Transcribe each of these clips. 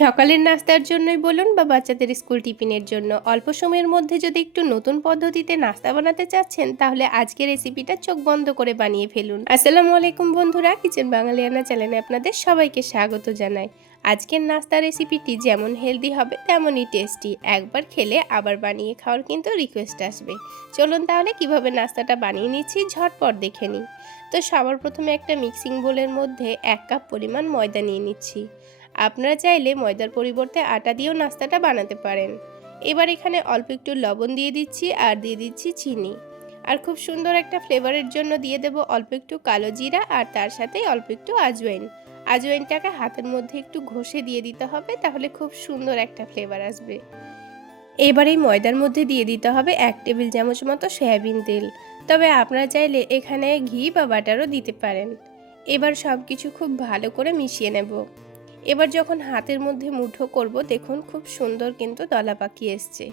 সকালের নাস্তার জন্যই বলুন বা বাচ্চাদের স্কুল টিফিনের জন্য অল্প সময়ের মধ্যে যদি একটু নতুন পদ্ধতিতে নাস্তা বানাতে চাচ্ছেন, তাহলে আজকের রেসিপিটা চোখ বন্ধ করে বানিয়ে ফেলুন। আসসালামু আলাইকুম বন্ধুরা, কিচেন বাঙালিয়ানা চ্যানেলে আপনাদের সবাইকে স্বাগত জানাই। আজকের নাস্তা রেসিপিটি যেমন হেলদি হবে তেমনই টেস্টি। একবার খেলে আবার বানিয়ে খাওয়ার কিন্তু রিকোয়েস্ট আসবে। চলুন তাহলে কিভাবে নাস্তাটা বানিয়ে নিচ্ছি ঝটপট দেখে নিই। তো সবার প্রথমে একটা মিক্সিং বোলের মধ্যে 1 কাপ পরিমাণ ময়দা নিয়ে নিচ্ছি। আপনারা চাইলে ময়দার পরিবর্তে আটা দিয়েও নাস্তাটা বানাতে পারেন। এবার এখানে অল্প একটু লবণ দিয়ে দিচ্ছি আর দিয়ে দিচ্ছি চিনি। আর খুব সুন্দর একটা ফ্লেভারের জন্য দিয়ে দেব অল্প একটু কালো জিরা আর তার সাথে অল্প একটু আজওয়াইন। আজওয়াইনটাকে হাতের মধ্যে একটু ঘষে দিয়ে দিতে হবে, তাহলে খুব সুন্দর একটা ফ্লেভার আসবে। এবার এই ময়দার মধ্যে দিয়ে দিতে হবে 1 টেবিল চামচ মতো সয়াবিন তেল। তবে আপনারা চাইলে এখানে ঘি বা বাটারও দিতে পারেন। এবার সব কিছু খুব ভালো করে মিশিয়ে নেব। এবার যখন হাতের মধ্যে মুঠো করব, দেখুন খুব সুন্দর কিন্তু দলা পাকিয়ে এসছে।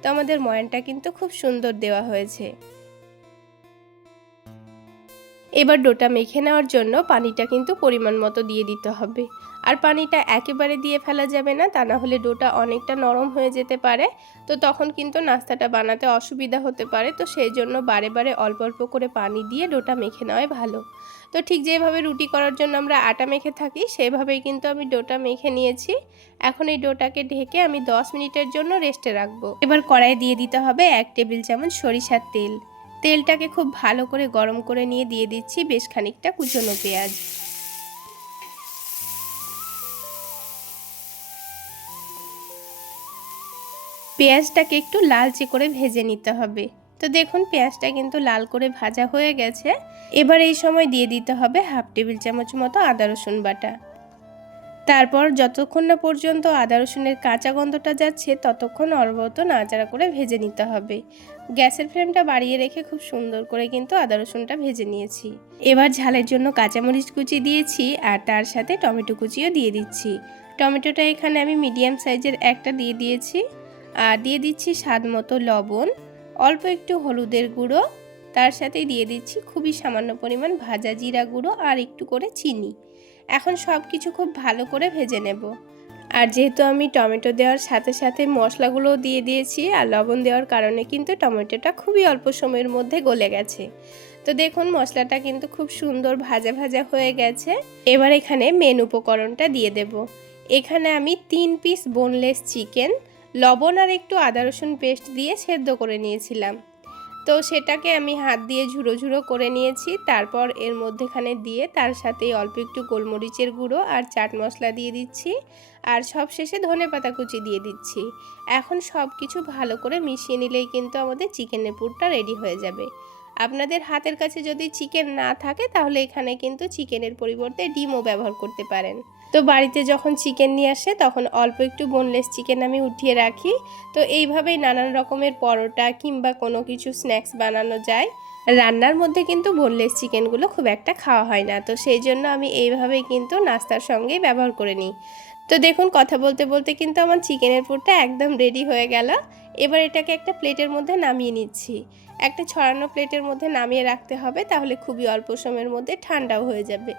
তো আমাদের ময়ানটা কিন্তু খুব সুন্দর দেওয়া হয়েছে। এবার ডোটা মেখে নেওয়ার জন্য পানিটা কিন্তু পরিমাণ মতো দিয়ে দিতে হবে। আর পানিটা একেবারে দিয়ে ফেলা যাবে না, তা না হলে ডোটা অনেকটা নরম হয়ে যেতে পারে। তো তখন কিন্তু নাস্তাটা বানাতে অসুবিধা হতে পারে। তো সেই জন্য বারে বারে অল্প অল্প করে পানি দিয়ে ডোটা মেখে নেওয়াই ভালো। তো ঠিক যেভাবে রুটি করার জন্য আমরা আটা মেখে থাকি, সেভাবেই কিন্তু আমি ডোটা মেখে নিয়েছি। এখন এই ডোটাকে ঢেকে আমি 10 মিনিটের জন্য রেস্টে রাখবো। এবার কড়াইয়ে দিয়ে দিতে হবে 1 টেবিল চামচ সরিষার তেল। তেলটাকে খুব ভালো করে গরম করে নিয়ে দিয়ে দিচ্ছি বেশ খানিকটা কুচনো পেঁয়াজ। পেঁয়াজটাকে একটু লালচে করে ভেজে নিতে হবে। তো দেখুন পেঁয়াজটা কিন্তু লাল করে ভাজা হয়ে গেছে। এবার এই সময় দিয়ে দিতে হবে 1/2 টেবিল চামচ মতো আদা রসুন বাটা। তারপর যতক্ষণ না পর্যন্ত আদা রসুনের কাঁচা গন্ধটা যাচ্ছে, ততক্ষণ অনবরত নাড়াচাড়া করে ভেজে নিতে হবে। গ্যাসের ফ্লেমটা বাড়িয়ে রেখে খুব সুন্দর করে কিন্তু আদা রসুনটা ভেজে নিয়েছি। এবার ঝালের জন্য কাঁচামরিচ কুচি দিয়েছি আর তার সাথে টমেটো কুচিও দিয়ে দিচ্ছি। টমেটোটা এখানে আমি মিডিয়াম সাইজের একটা দিয়ে দিয়েছি। আর দিয়ে দিচ্ছি স্বাদ মতো লবণ, অল্প একটু হলুদের গুঁড়ো, তার সাথে দিয়ে দিচ্ছি খুবই সামান্য পরিমাণ ভাজা জিরা গুঁড়ো আর একটু করে চিনি। এখন সব কিছু খুব ভালো করে ভেজে নেব। আর যেহেতু আমি টমেটো দেওয়ার সাথে সাথে মশলাগুলোও দিয়ে দিয়েছি আর লবণ দেওয়ার কারণে কিন্তু টমেটোটা খুবই অল্প সময়ের মধ্যে গলে গেছে। তো দেখুন মশলাটা কিন্তু খুব সুন্দর ভাজা ভাজা হয়ে গেছে। এবার এখানে মেন উপকরণটা দিয়ে দেব। এখানে আমি 3 পিস বোনলেস চিকেন লবণ আর একটু আদা রসুন পেস্ট দিয়ে সেদ্ধ করে নিয়েছিলাম। তো সেটাকে আমি হাত দিয়ে ঝুড়ো ঝুড়ো করে নিয়েছি। তারপর এর মধ্যেখানে দিয়ে তার সাথে অল্প একটু গোলমরিচের গুঁড়ো আর চাট মশলা দিয়ে দিচ্ছি। আর সবশেষে ধনেপাতা কুচি দিয়ে দিচ্ছি। এখন সব কিছু ভালো করে মিশিয়ে নিলেই কিন্তু আমাদের চিকেনের পুরটা রেডি হয়ে যাবে। আপনাদের হাতের কাছে যদি চিকেন না থাকে, তাহলে এখানে কিন্তু চিকেনের পরিবর্তে ডিমও ব্যবহার করতে পারেন। তো বাড়িতে যখন চিকেন নিয়ে আসে, তখন অল্প একটু বোনলেস চিকেন আমি উঠিয়ে রাখি। তো এইভাবেই নানান রকমের পরোটা কিংবা কোনো কিছু স্ন্যাক্স বানানো যায়। রান্নার মধ্যে কিন্তু বোনলেস চিকেনগুলো খুব একটা খাওয়া হয় না, তো সেই জন্য আমি এইভাবেই কিন্তু নাস্তার সঙ্গেই ব্যবহার করে নিই। তো দেখুন কথা বলতে বলতে কিন্তু আমার চিকেনের পুরটা একদম রেডি হয়ে গেল। এবার এটাকে একটা প্লেটের মধ্যে নামিয়ে নিচ্ছি। একটা ছড়ানো প্লেটের মধ্যে নামিয়ে রাখতে হবে, তাহলে খুবই অল্প সময়ের মধ্যে ঠান্ডাও হয়ে যাবে।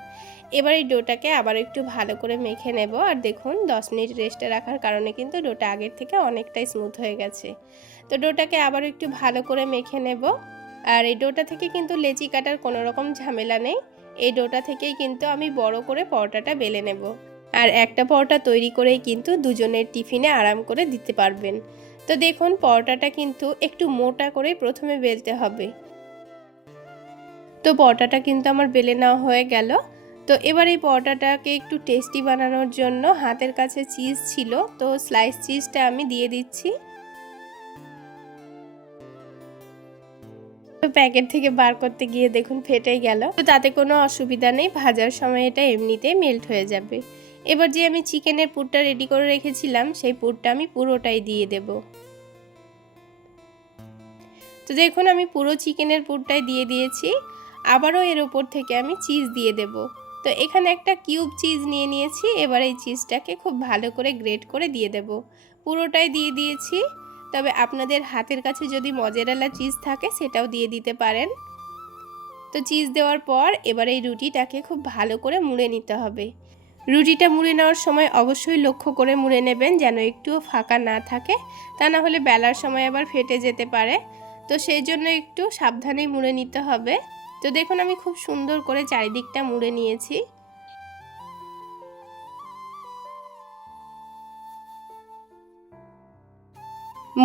এবার এই ডোটাকে আবার একটু ভালো করে মেখে নেব। আর দেখুন 10 মিনিট রেস্টে রাখার কারণে কিন্তু ডোটা আগের থেকে অনেকটাই স্মুথ হয়ে গেছে। তো ডোটাকে আবার একটু ভালো করে মেখে নেব। আর এই ডোটা থেকে কিন্তু লেচি কাটার কোনো রকম ঝামেলা নেই। এই ডোটা থেকেই কিন্তু আমি বড় করে পরোটাটা বেলে নেব। আর একটা পরোটা তৈরি করেই কিন্তু দুজনের টিফিনে আরাম করে দিতে পারবেন। তো দেখুন পরোটাটা কিন্তু একটু মোটা করে প্রথমে বেলতে হবে। তো পরোটাটা কিন্তু আমার বেলে নেওয়া হয়ে গেল। তো এবার এই পরোটাটাকে একটু টেস্টি বানানোর জন্য হাতের কাছে চিজ ছিল, তো স্লাইস চিজটা আমি দিয়ে দিচ্ছি। তো প্যাকেট থেকে বার করতে গিয়ে দেখুন ফেটেই গেল। তো তাতে কোনো অসুবিধা নেই, ভাজার সময় এটা এমনিতেই মেল্ট হয়ে যাবে। এবার যে আমি চিকেনের পুরটা রেডি করে রেখেছিলাম, সেই পুরটা আমি পুরোটাই দিয়ে দেব। তো দেখুন আমি পুরো চিকেনের পুরটাই দিয়ে দিয়েছি। আবারও এর উপর থেকে আমি চিজ দিয়ে দেব। তো এখানে একটা কিউব চিজ নিয়ে নিয়েছি। এবার এই চিজটাকে খুব ভালো করে গ্রেট করে দিয়ে দেব। পুরোটাই দিয়ে দিয়েছি। তবে আপনাদের হাতের কাছে যদি মজেরেলা চিজ থাকে, সেটাও দিয়ে দিতে পারেন। তো চিজ দেওয়ার পর এবার এই রুটিটাকে খুব ভালো করে মুড়ে নিতে হবে। রুটিটা মুড়ে নেওয়ার সময় অবশ্যই লক্ষ্য করে মুড়ে নেবেন যেন একটুও ফাঁকা না থাকে, তা না হলে বেলার সময় আবার ফেটে যেতে পারে। তো সেই জন্য একটু সাবধানেই মুড়ে নিতে হবে। তো দেখুন আমি খুব সুন্দর করে চারিদিকটা মুড়ে নিয়েছি।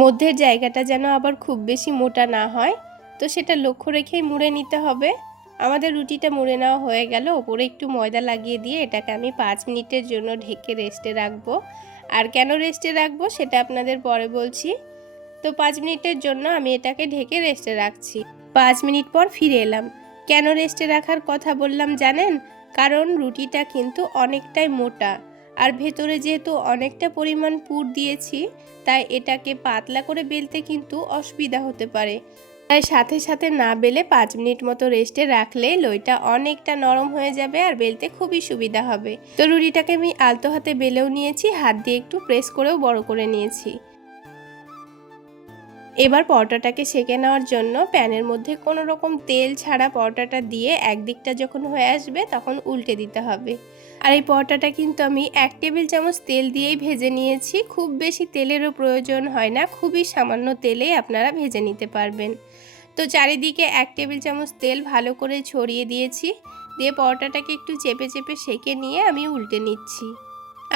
মধ্যের জায়গাটা যেন আবার খুব বেশি মোটা না হয়, তো সেটা লক্ষ্য রেখেই মুড়ে নিতে হবে। আমাদের রুটিটা মুড়ে নেওয়া হয়ে গেল। ওপরে একটু ময়দা লাগিয়ে দিয়ে এটাকে আমি 5 মিনিটের জন্য ঢেকে রেস্টে রাখবো। আর কেন রেস্টে রাখবো সেটা আপনাদের পরে বলছি। তো 5 মিনিটের জন্য আমি এটাকে ঢেকে রেস্টে রাখছি। 5 মিনিট পর ফিরে এলাম। কেন রেস্টে রাখার কথা বললাম জানেন? কারণ রুটিটা কিন্তু অনেকটাই মোটা, আর ভেতরে যেহেতু অনেকটা পরিমাণ পুর দিয়েছি, তাই এটাকে পাতলা করে বেলতে কিন্তু অসুবিধা হতে পারে। তাই সাথে সাথে না বেলে 5 মিনিট মতো রেস্টে রাখলে লইটা অনেকটা নরম হয়ে যাবে আর বেলতে খুবই সুবিধা হবে। তো রুটিটাকে আমি আলতো হাতে বেলেও নিয়েছি, হাত দিয়ে একটু প্রেস করেও বড় করে নিয়েছি। এবার পরোটাটাকে সেঁকে নেওয়ার জন্য প্যানের মধ্যে কোনো রকম তেল ছাড়া পরোটাটা দিয়ে একদিকটা যখন হয়ে আসবে তখন উল্টে দিতে হবে। আর এই পরোটাটা কিন্তু আমি 1 টেবিল চামচ তেল দিয়েই ভেজে নিয়েছি। খুব বেশি তেলেরও প্রয়োজন হয় না, খুবই সামান্য তেলেই আপনারা ভেজে নিতে পারবেন। তো চারিদিকে 1 টেবিল চামচ তেল ভালো করে ছড়িয়ে দিয়েছি, দিয়ে পরোটাটাকে একটু চেপে চেপে সেঁকে নিয়ে আমি উল্টে নিচ্ছি।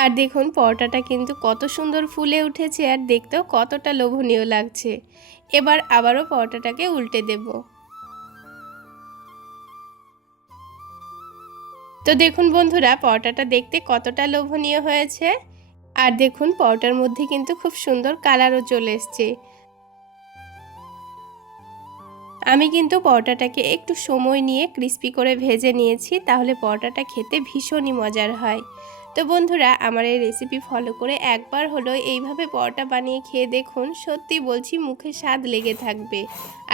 আর দেখুন পরোটাটা কিন্তু কত সুন্দর ফুলে উঠেছে আর দেখতেও কতটা লোভনীয় লাগছে। এবার আবারও পরোটাটাকে উল্টে দেব। তো দেখুন বন্ধুরা পরোটাটা দেখতে কতটা লোভনীয় হয়েছে। আর দেখুন পরোটার মধ্যে কিন্তু খুব সুন্দর কালারও চলে এসছে। আমি কিন্তু পরোটাটাকে একটু সময় নিয়ে ক্রিস্পি করে ভেজে নিয়েছি, তাহলে পরোটাটা খেতে ভীষণই মজার হয়। তো বন্ধুরা আমার এই রেসিপি ফলো করে একবার হলো এইভাবে পরোটা বানিয়ে খেয়ে দেখুন, সত্যি বলছি মুখে স্বাদ লেগে থাকবে।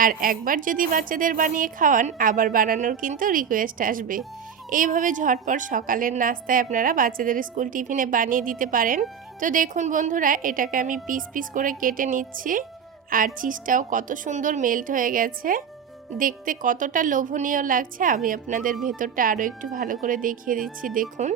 আর একবার যদি বাচ্চাদের বানিয়ে খাওয়ান আবার বানানোর কিন্তু রিকোয়েস্ট আসবে। এইভাবে ঝটপট সকালের নাস্তায় আপনারা বাচ্চাদের স্কুল টিফিনে বানিয়ে দিতে পারেন। তো দেখুন বন্ধুরা এটাকে আমি পিস পিস করে কেটে নিচ্ছি। আর চিজটাও কত সুন্দর মেল্ট হয়ে গেছে, দেখতে কতটা লোভনীয় লাগছে। আমি আপনাদের ভেতরটা আরও একটু ভালো করে দেখিয়ে দিচ্ছি দেখুন।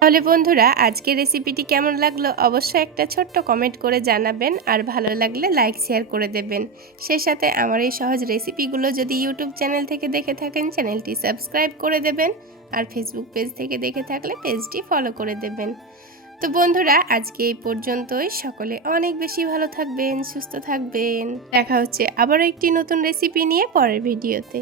তাহলে বন্ধুরা আজকের রেসিপিটি কেমন লাগলো অবশ্যই একটা ছোট্ট কমেন্ট করে জানাবেন, আর ভালো লাগলে লাইক শেয়ার করে দেবেন। সেই সাথে আমার এই সহজ রেসিপিগুলো যদি ইউটিউব চ্যানেল থেকে দেখে থাকেন চ্যানেলটি সাবস্ক্রাইব করে দেবেন, আর ফেসবুক পেজ থেকে দেখে থাকলে পেজটি ফলো করে দেবেন। তো বন্ধুরা আজকে এই পর্যন্তই। সকলে অনেক বেশি ভালো থাকবেন, সুস্থ থাকবেন। দেখা হচ্ছে আবারও একটি নতুন রেসিপি নিয়ে পরের ভিডিওতে।